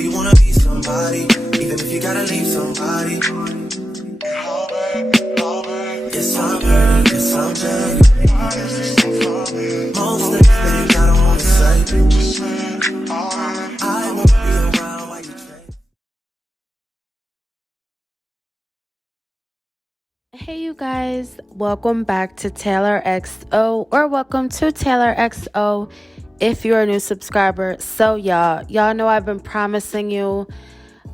you wanna be somebody, even if you gotta leave somebody. Yes, I'm hurt, yes, I'm dead. Most things, babe, I don't wanna say. I won't be around while you trade. Hey you guys, welcome back to Taylor XO, or welcome to Taylor XO if you're a new subscriber. So y'all know I've been promising you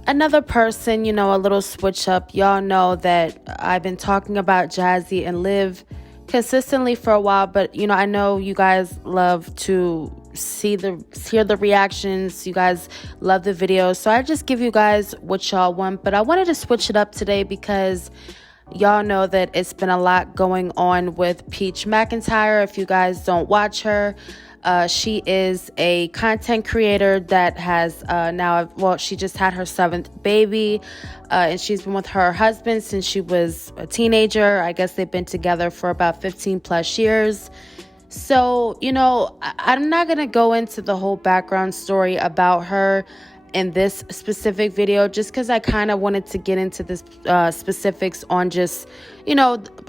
another person, a little switch up. Y'all know that I've been talking about Jazzy and Liv consistently for a while, but I know you guys love to hear the reactions. You guys love the videos, so I just give you guys what y'all want. But I wanted to switch it up today because y'all know that it's been a lot going on with Peach Mcintyre. If you guys don't watch her, she is a content creator that has she just had her 7th baby, and she's been with her husband since she was a teenager. I guess they've been together for about 15 plus years. So, I'm not going to go into the whole background story about her in this specific video, just because I kind of wanted to get into this specifics on just,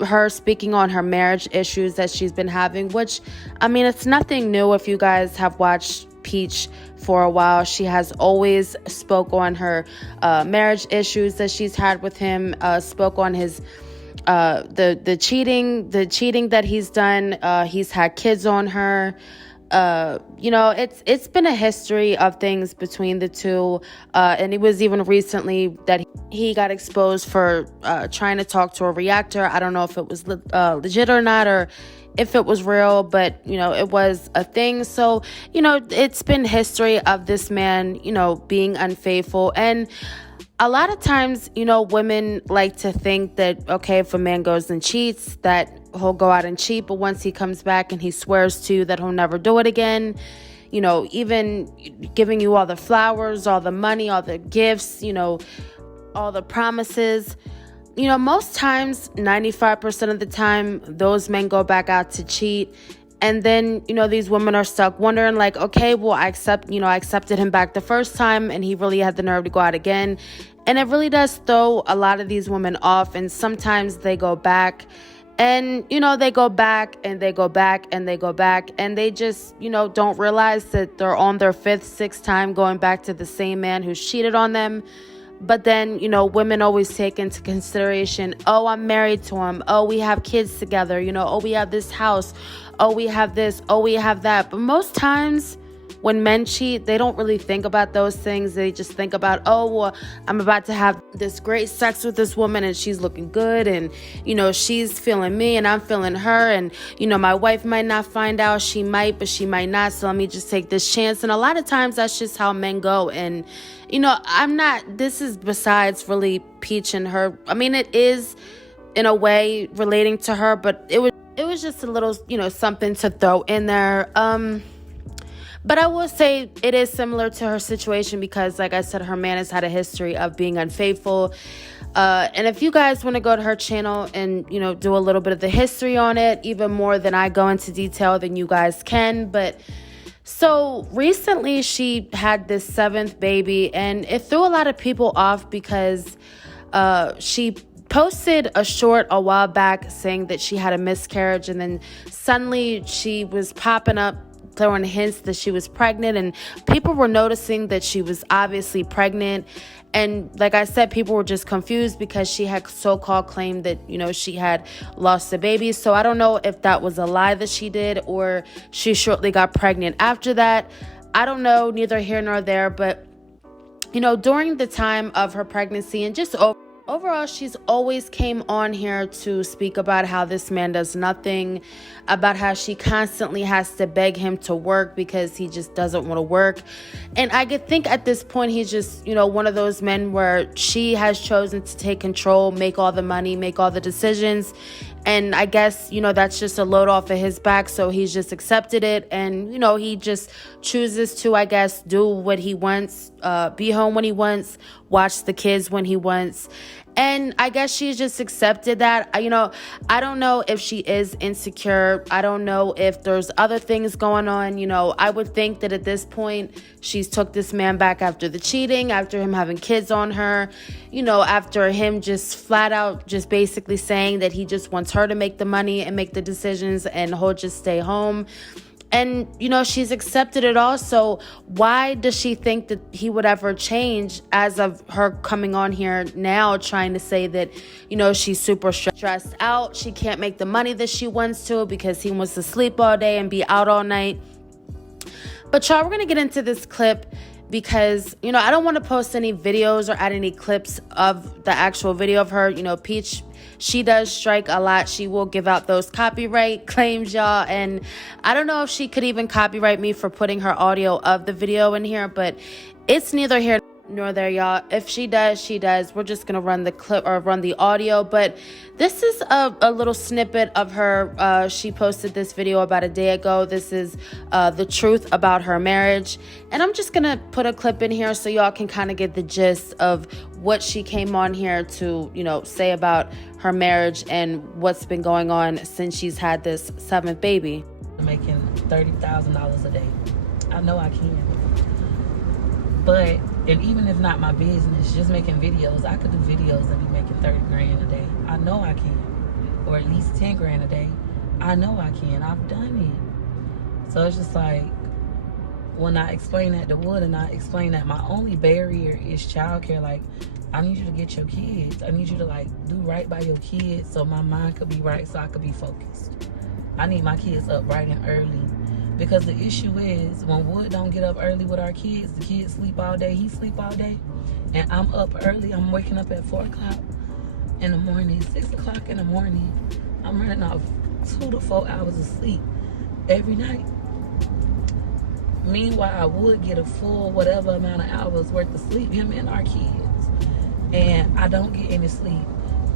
her speaking on her marriage issues that she's been having, which, it's nothing new. If you guys have watched Peach for a while, she has always spoke on her marriage issues that she's had with him, spoke on his the cheating that he's done. He's had kids on her. It's been a history of things between the two, and it was even recently that he got exposed for trying to talk to a reactor. I don't know if it was legit or not, or if it was real, but it was a thing. So it's been history of this man being unfaithful. And a lot of times, women like to think that, okay, if a man goes and cheats, that he'll go out and cheat, but once he comes back and he swears to you that he'll never do it again, even giving you all the flowers, all the money, all the gifts, all the promises, most times, 95% of the time, those men go back out to cheat. And then, these women are stuck wondering, like, okay, well, I accepted him back the first time and he really had the nerve to go out again. And it really does throw a lot of these women off. And sometimes they go back and, they go back and they go back and they go back. And they just, don't realize that they're on their 5th, 6th time going back to the same man who's cheated on them. But then, women always take into consideration, oh, I'm married to him. Oh, we have kids together. Oh, we have this house. Oh, we have this. Oh, we have that. But most times when men cheat, they don't really think about those things. They just think about, oh, well, I'm about to have this great sex with this woman and she's looking good. And, she's feeling me and I'm feeling her. And, my wife might not find out. She might, but she might not. So let me just take this chance. And a lot of times that's just how men go. And, this is besides really Peach and her. It is in a way relating to her, but it was just a little, something to throw in there. But I will say it is similar to her situation because, like I said, her man has had a history of being unfaithful. And if you guys want to go to her channel and, do a little bit of the history on it, even more than I go into detail, than you guys can. But so recently she had this 7th baby and it threw a lot of people off because she posted a short a while back saying that she had a miscarriage, and then suddenly she was popping up throwing hints that she was pregnant, and people were noticing that she was obviously pregnant. And like I said, people were just confused because she had so-called claimed that, she had lost the baby. So I don't know if that was a lie that she did or she shortly got pregnant after that. I don't know, neither here nor there. But, during the time of her pregnancy and just overall, she's always came on here to speak about how this man does nothing, about how she constantly has to beg him to work because he just doesn't want to work. And I could think at this point, he's just, one of those men where she has chosen to take control, make all the money, make all the decisions. And I guess, that's just a load off of his back. So he's just accepted it. And, he just chooses to, I guess, do what he wants, be home when he wants, watch the kids when he wants. And I guess she's just accepted that. I don't know if she is insecure. I don't know if there's other things going on. I would think that at this point, she's took this man back after the cheating, after him having kids on her, after him just flat out just basically saying that he just wants her to make the money and make the decisions and he'll just stay home. And, she's accepted it all. So why does she think that he would ever change as of her coming on here now trying to say that, she's super stressed out. She can't make the money that she wants to because he wants to sleep all day and be out all night. But y'all, we're going to get into this clip because, I don't want to post any videos or add any clips of the actual video of her. Peach, she does strike a lot. She will give out those copyright claims, y'all. And I don't know if she could even copyright me for putting her audio of the video in here, but it's neither here nor there, y'all. If she does, she does. We're just going to run the clip or run the audio. But this is a little snippet of her. She posted this video about a day ago. This is the truth about her marriage. And I'm just going to put a clip in here so y'all can kind of get the gist of what she came on here to, say about her marriage and what's been going on since she's had this 7th baby. Making $30,000 a day. I know I can. But, and even if not my business, just making videos, I could do videos and be making 30 grand a day. I know I can. Or at least 10 grand a day. I know I can. I've done it. So it's just like, when I explain that to Wood and I explain that my only barrier is childcare, like, I need you to get your kids. I need you to, like, do right by your kids so my mind could be right, so I could be focused. I need my kids up bright and early. Because the issue is, when Wood don't get up early with our kids, the kids sleep all day, he sleep all day, and I'm up early. I'm waking up at 4 o'clock in the morning, 6 o'clock in the morning. I'm running off 2 to 4 hours of sleep every night. Meanwhile, I would get a full whatever amount of hours worth of sleep, him and our kids. And I don't get any sleep.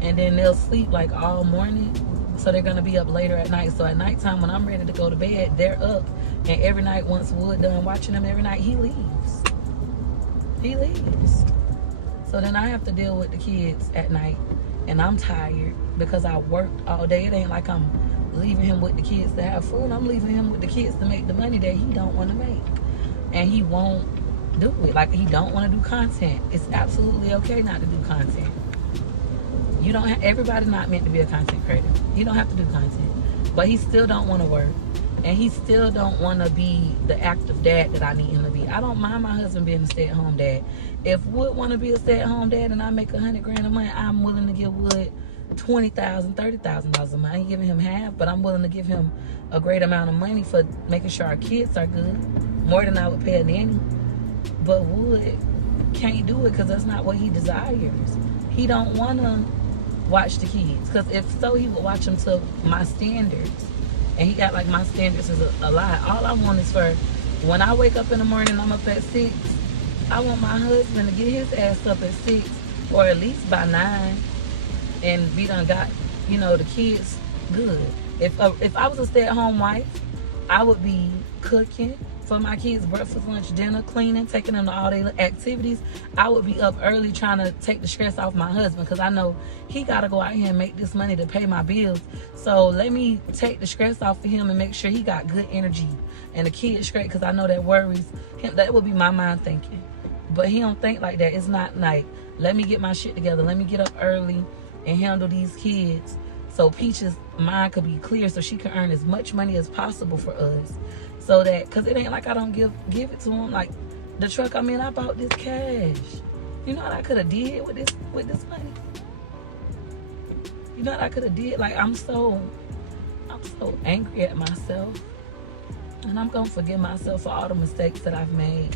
And then they'll sleep like all morning. So they're going to be up later at night. So at nighttime when I'm ready to go to bed, they're up. And every night, once Wood done watching them every night, he leaves. He leaves. So then I have to deal with the kids at night. And I'm tired because I worked all day. It ain't like I'm leaving him with the kids to have fun. I'm leaving him with the kids to make the money that he don't want to make. And he won't do it. Like, he don't want to do content. It's absolutely okay not to do content. You don't have, everybody's not meant to be a content creator. You don't have to do content. But he still don't want to work. And he still don't want to be the active dad that I need him to be. I don't mind my husband being a stay-at-home dad. If Wood want to be a stay-at-home dad and I make 100 grand a month, I'm willing to give Wood $20,000, $30,000 a month. I ain't giving him half, but I'm willing to give him a great amount of money for making sure our kids are good. More than I would pay a nanny. But Wood can't do it because that's not what he desires. He don't want to watch the kids, because if so, he would watch them to my standards, and he got like my standards is a lot. All I want is for when I wake up in the morning, I'm up at 6. I want my husband to get his ass up at 6 or at least by 9 and be done got the kids good. If I was a stay-at-home wife, I would be cooking for my kids, breakfast, lunch, dinner, cleaning, taking them to all their activities. I would be up early trying to take the stress off my husband, because I know he got to go out here and make this money to pay my bills. So let me take the stress off of him and make sure he got good energy and the kids straight, because I know that worries him. That would be my mind thinking. But he don't think like that. It's not like, let me get my shit together. Let me get up early and handle these kids so Peach's mind could be clear, so she can earn as much money as possible for us. So that, because it ain't like I don't give it to him. Like the truck I'm in, I bought this cash. You know what I could have did with this money? You know what I could have did? Like, I'm so angry at myself. And I'm going to forgive myself for all the mistakes that I've made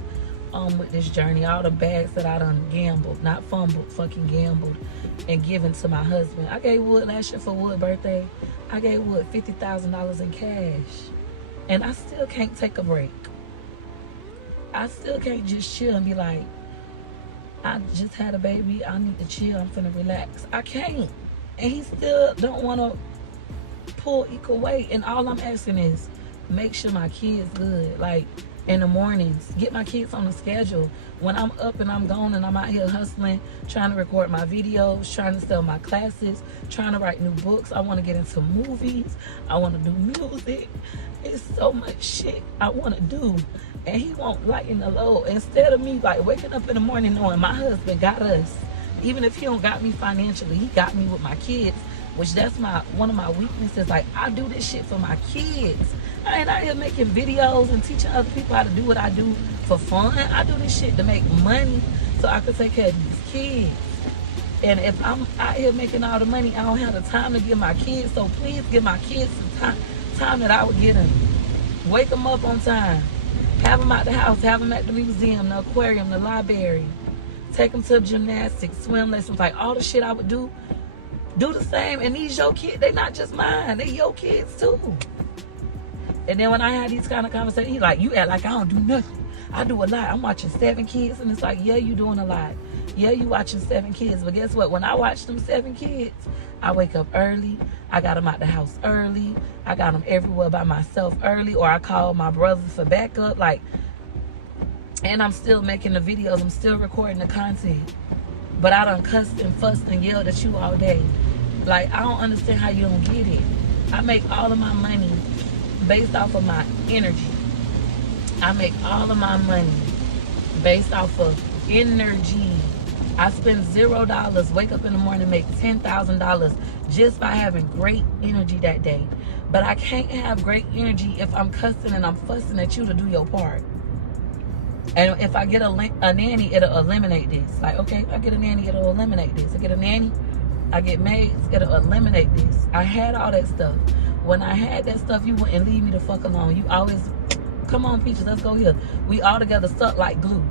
with this journey. All the bags that I done gambled, not fumbled, fucking gambled and given to my husband. I gave Wood last year for Wood's birthday. I gave Wood $50,000 in cash. And I still can't take a break. I still can't just chill and be like, I just had a baby, I need to chill, I'm finna relax. I can't. And he still don't want to pull equal weight. And all I'm asking is, make sure my kid's good. Like, in the mornings. Get my kids on the schedule. When I'm up and I'm gone and I'm out here hustling, trying to record my videos, trying to sell my classes, trying to write new books. I want to get into movies. I want to do music. It's so much shit I want to do. And he won't lighten the load. Instead of me like waking up in the morning knowing my husband got us, even if he don't got me financially, he got me with my kids, which that's one of my weaknesses. Like, I do this shit for my kids. I ain't out here making videos and teaching other people how to do what I do for fun. I do this shit to make money so I can take care of these kids. And if I'm out here making all the money, I don't have the time to give my kids. So please give my kids the time that I would give them. Wake them up on time. Have them out the house. Have them at the museum, the aquarium, the library. Take them to gymnastics, swim lessons, like all the shit I would do. Do the same. And these your kids, they not just mine. They your kids too. And then when I had these kind of conversations, he like, you act like I don't do nothing. I do a lot. I'm watching 7 kids. And it's like, yeah, you doing a lot. Yeah, you watching 7 kids. But guess what? When I watch them 7 kids, I wake up early. I got them out the house early. I got them everywhere by myself early. Or I call my brothers for backup. Like, and I'm still making the videos. I'm still recording the content. But I done cussed and fussed and yelled at you all day. Like, I don't understand how you don't get it. I make all of my money based off of my energy. I make all of my money based off of energy. I spend $0, wake up in the morning, make $10,000 just by having great energy that day. But I can't have great energy if I'm cussing and I'm fussing at you to do your part. And if I get a nanny, it'll eliminate this. Like, okay, if I get a nanny, it'll eliminate this. I get a nanny, I get maids, it'll eliminate this. I had all that stuff. When I had that stuff, you wouldn't leave me the fuck alone. You always, come on, Peaches, let's go here. We all together stuck like glue.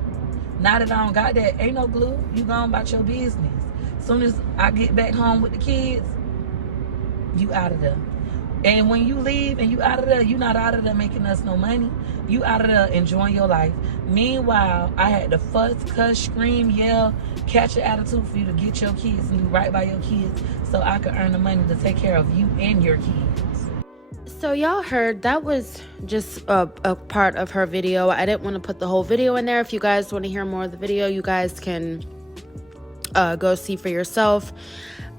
Now that I don't got that, ain't no glue. You gone about your business. Soon as I get back home with the kids, you out of there. And when you leave and you out of there, you not out of there making us no money. You out of there enjoying your life. Meanwhile, I had to fuss, cuss, scream, yell, catch an attitude for you to get your kids and do right by your kids so I could earn the money to take care of you and your kids. So y'all heard that was just a part of her video. I didn't want to put the whole video in there. If you guys want to hear more of the video, you guys can go see for yourself.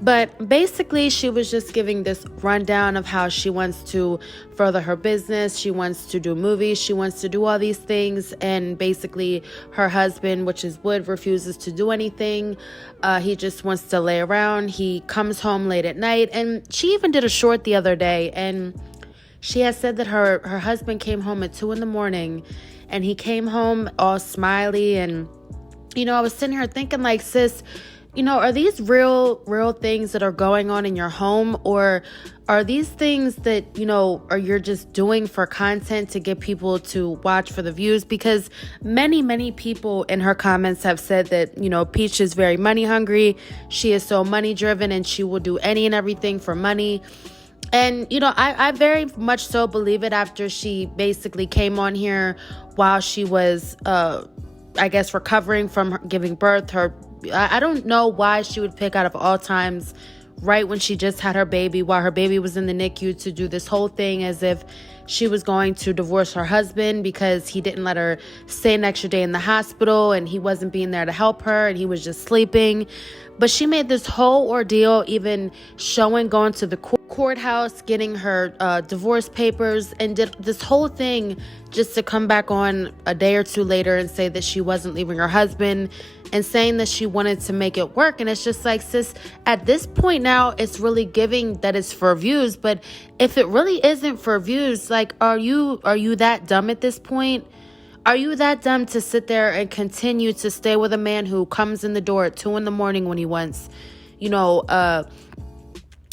But basically, she was just giving this rundown of how she wants to further her business. She wants to do movies. She wants to do all these things. And basically, her husband, which is Wood, refuses to do anything. He just wants to lay around. He comes home late at night. And she even did a short the other day. And she has said that her husband came home at 2 a.m. and he came home all smiley. And, I was sitting here thinking like, sis, are these real things that are going on in your home? Or are these things that, or you're just doing for content to get people to watch for the views? Because many people in her comments have said that, Peach is very money hungry. She is so money driven and she will do any and everything for money. And, I very much so believe it after she basically came on here while she was, I guess, recovering from giving birth. I don't know why she would pick out of all times right when she just had her baby, while her baby was in the NICU, to do this whole thing as if she was going to divorce her husband because he didn't let her stay an extra day in the hospital and he wasn't being there to help her and he was just sleeping. But she made this whole ordeal, even going to the courthouse, getting her divorce papers, and did this whole thing just to come back on a day or two later and say that she wasn't leaving her husband and saying that she wanted to make it work. And it's just like, sis, at this point now, it's really giving that it's for views. But if it really isn't for views, like, are you that dumb at this point? Are you that dumb to sit there and continue to stay with a man who comes in the door at 2 a.m. when he wants,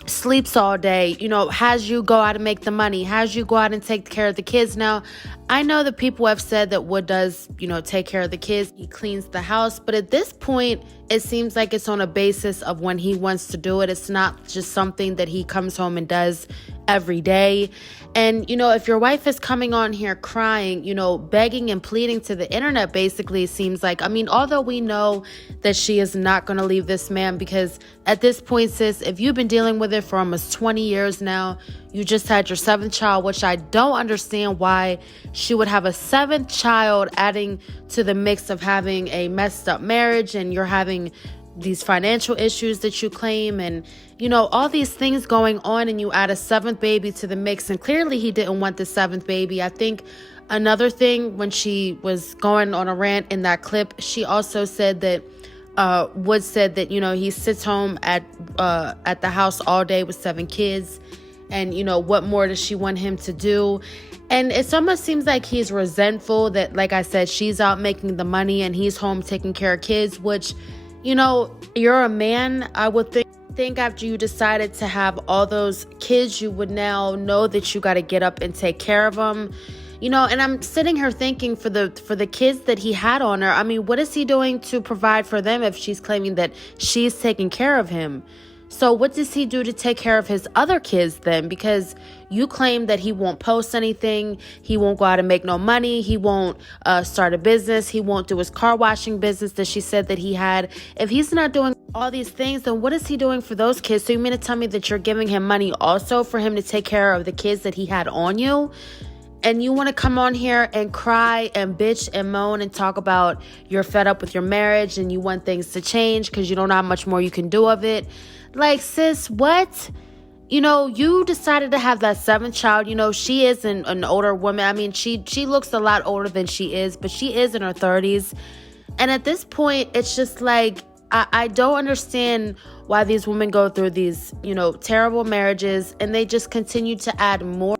sleeps all day, has you go out and make the money, has you go out and take care of the kids? Now, I know that people have said that Wood does, take care of the kids. He cleans the house. But at this point, it seems like it's on a basis of when he wants to do it. It's not just something that he comes home and does every day. And, if your wife is coming on here crying, begging and pleading to the internet, basically, it seems like, although we know that she is not going to leave this man, because at this point, sis, if you've been dealing with it for almost 20 years now, you just had your 7th child, which I don't understand why she would have a 7th child, adding to the mix of having a messed up marriage, and you're having these financial issues that you claim, and all these things going on, and you add a 7th baby to the mix, and clearly he didn't want the 7th baby. I think another thing, when she was going on a rant in that clip, she also said that Wood said that he sits home at the house all day with 7 kids, and what more does she want him to do? And it almost seems like he's resentful that, like I said, she's out making the money and he's home taking care of kids, which you're a man. I would think after you decided to have all those kids, you would now know that you got to get up and take care of them. And I'm sitting here thinking, for the kids that he had on her, what is he doing to provide for them if she's claiming that she's taking care of him? So what does he do to take care of his other kids then? Because you claim that he won't post anything, he won't go out and make no money, he won't start a business, he won't do his car washing business that she said that he had. If he's not doing all these things, then what is he doing for those kids? So you mean to tell me that you're giving him money also for him to take care of the kids that he had on you? And you want to come on here and cry and bitch and moan and talk about you're fed up with your marriage and you want things to change because you don't know how much more you can do of it. Like, sis, what? You decided to have that 7th child. She is an older woman. She looks a lot older than she is, but she is in her 30s. And at this point, it's just like, I don't understand why these women go through these, terrible marriages, and they just continue to add more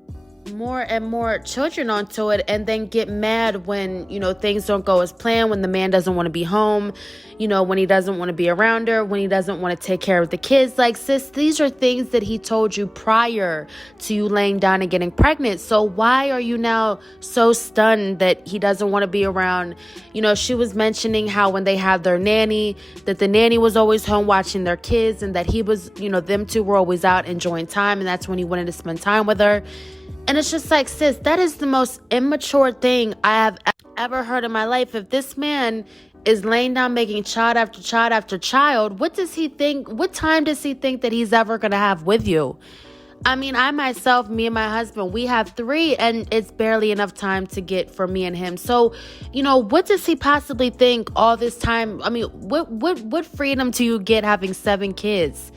and more children onto it, and then get mad when things don't go as planned, when the man doesn't want to be home, when he doesn't want to be around her, when he doesn't want to take care of the kids. Like, sis, these are things that he told you prior to you laying down and getting pregnant. So why are you now so stunned that he doesn't want to be around? She was mentioning how when they had their nanny, that the nanny was always home watching their kids, and that he was, them two were always out enjoying time, and that's when he wanted to spend time with her. And it's just like, sis, that is the most immature thing I have ever heard in my life. If this man is laying down making child after child after child, what does he think? What time does he think that he's ever going to have with you? I myself, me and my husband, we have 3, and it's barely enough time to get for me and him. So, what does he possibly think all this time? What freedom do you get having 7 kids?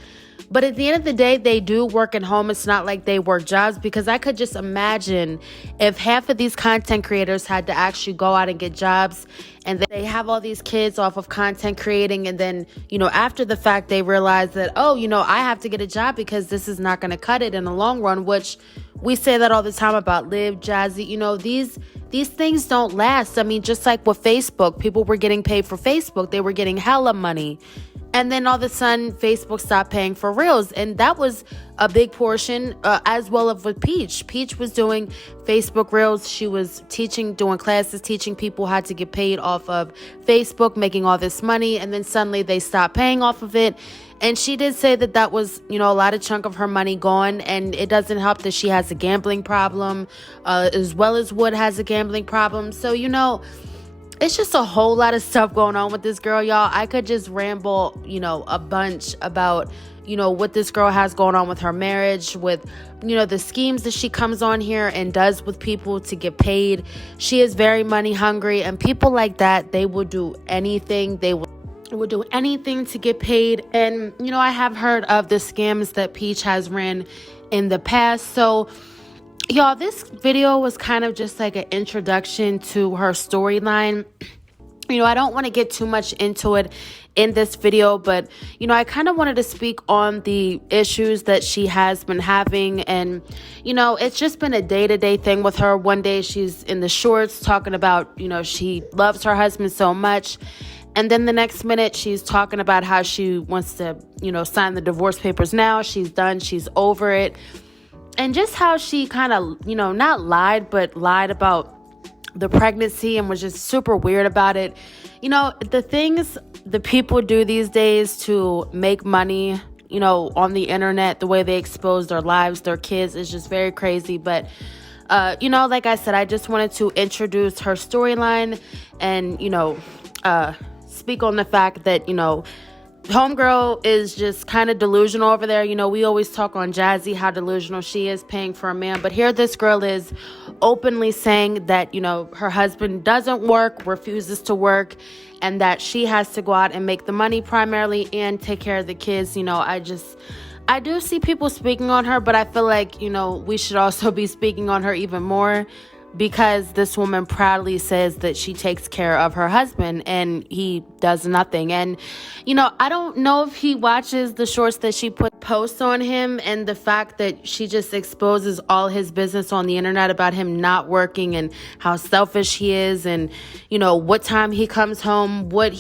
But at the end of the day, they do work at home. It's not like they work jobs, because I could just imagine if half of these content creators had to actually go out and get jobs, and they have all these kids off of content creating, and then, after the fact, they realize that, I have to get a job because this is not going to cut it in the long run, which we say that all the time about Liv, Jazzy. These things don't last. Just like with Facebook, people were getting paid for Facebook. They were getting hella money. And then all of a sudden, Facebook stopped paying for Reels. And that was a big portion, as well as with Peach. Peach was doing Facebook Reels. She was doing classes, teaching people how to get paid off of Facebook, making all this money. And then suddenly they stopped paying off of it. And she did say that was, a lot of chunk of her money gone. And it doesn't help that she has a gambling problem, as well as Wood has a gambling problem. So, it's just a whole lot of stuff going on with this girl, y'all. I could just ramble, a bunch about, what this girl has going on with her marriage, with, the schemes that she comes on here and does with people to get paid. She is very money hungry, and people like that, they will do anything. They will do anything to get paid. And, I have heard of the scams that Peach has ran in the past. So, y'all, this video was kind of just like an introduction to her storyline. I don't want to get too much into it in this video, but, I kind of wanted to speak on the issues that she has been having. And, it's just been a day-to-day thing with her. One day she's in the shorts talking about, she loves her husband so much. And then the next minute she's talking about how she wants to, sign the divorce papers now. She's done. She's over it. And just how she kind of, not lied, but lied about the pregnancy and was just super weird about it. The things the people do these days to make money you know, on the internet, the way they expose their lives, their kids, is just very crazy. But you know, like I said, I just wanted to introduce her storyline and, you know, speak on the fact that, you know, homegirl is just kind of delusional over there. You know, we always talk on Jazzy how delusional she is paying for a man, but here this girl is openly saying that, you know, her husband doesn't work, refuses to work, and that she has to go out and make the money primarily and take care of the kids. You know, I do see people speaking on her, but I feel like, you know, we should also be speaking on her even more, because this woman proudly says that she takes care of her husband and he does nothing. And, you know, I don't know if he watches the shorts that she put posts on him, and the fact that she just exposes all his business on the internet about him not working and how selfish he is, and, you know, what time he comes home, what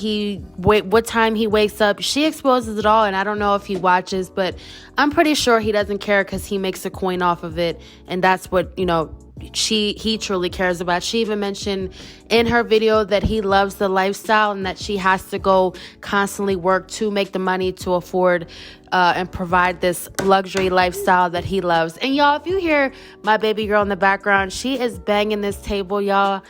time he wakes up. She exposes it all, and I don't know if he watches, but I'm pretty sure he doesn't care, because he makes a coin off of it, and that's what, you know, he truly cares about. She even mentioned in her video that he loves the lifestyle and that she has to go constantly work to make the money to afford and provide this luxury lifestyle that he loves. And y'all, if you hear my baby girl in the background, she is banging this table, y'all.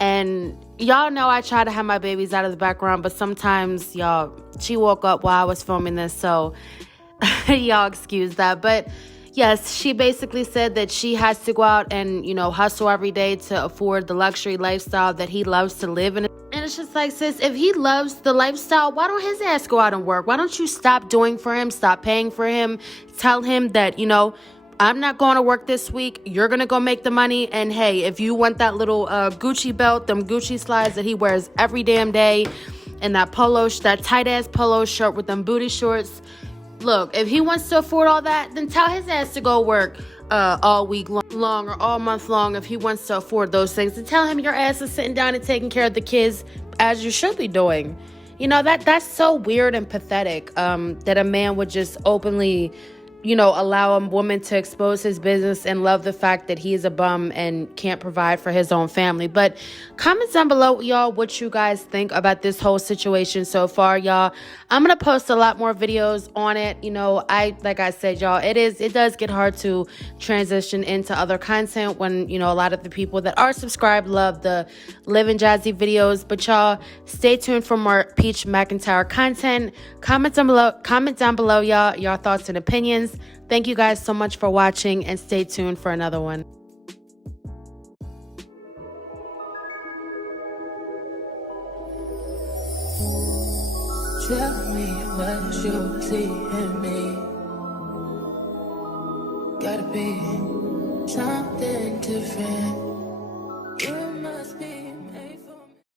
And y'all know I try to have my babies out of the background, but sometimes, y'all, she woke up while I was filming this, so y'all excuse that. But yes, she basically said that she has to go out and, you know, hustle every day to afford the luxury lifestyle that he loves to live in. And it's just like, sis, if he loves the lifestyle, why don't his ass go out and work? Why don't you stop doing for him, stop paying for him, tell him that, you know, I'm not going to work this week, you're going to go make the money, and hey, if you want that little Gucci belt, them Gucci slides that he wears every damn day, and that tight-ass polo shirt with them booty shorts, look, if he wants to afford all that, then tell his ass to go work all week long or all month long if he wants to afford those things. And tell him your ass is sitting down and taking care of the kids as you should be doing. You know, that's so weird and pathetic that a man would just openly, you know, allow a woman to expose his business and love the fact that he's a bum and can't provide for his own family. But comment down below, y'all, what you guys think about this whole situation so far, y'all. I'm going to post a lot more videos on it. You know, like I said, y'all, it does get hard to transition into other content when, you know, a lot of the people that are subscribed love the Living Jazzy videos. But y'all, stay tuned for more Peach Mcintyre content. Comment down below, y'all, your thoughts and opinions. Thank you guys so much for watching, and stay tuned for another one. Tell me what you see in me. Gotta be something different.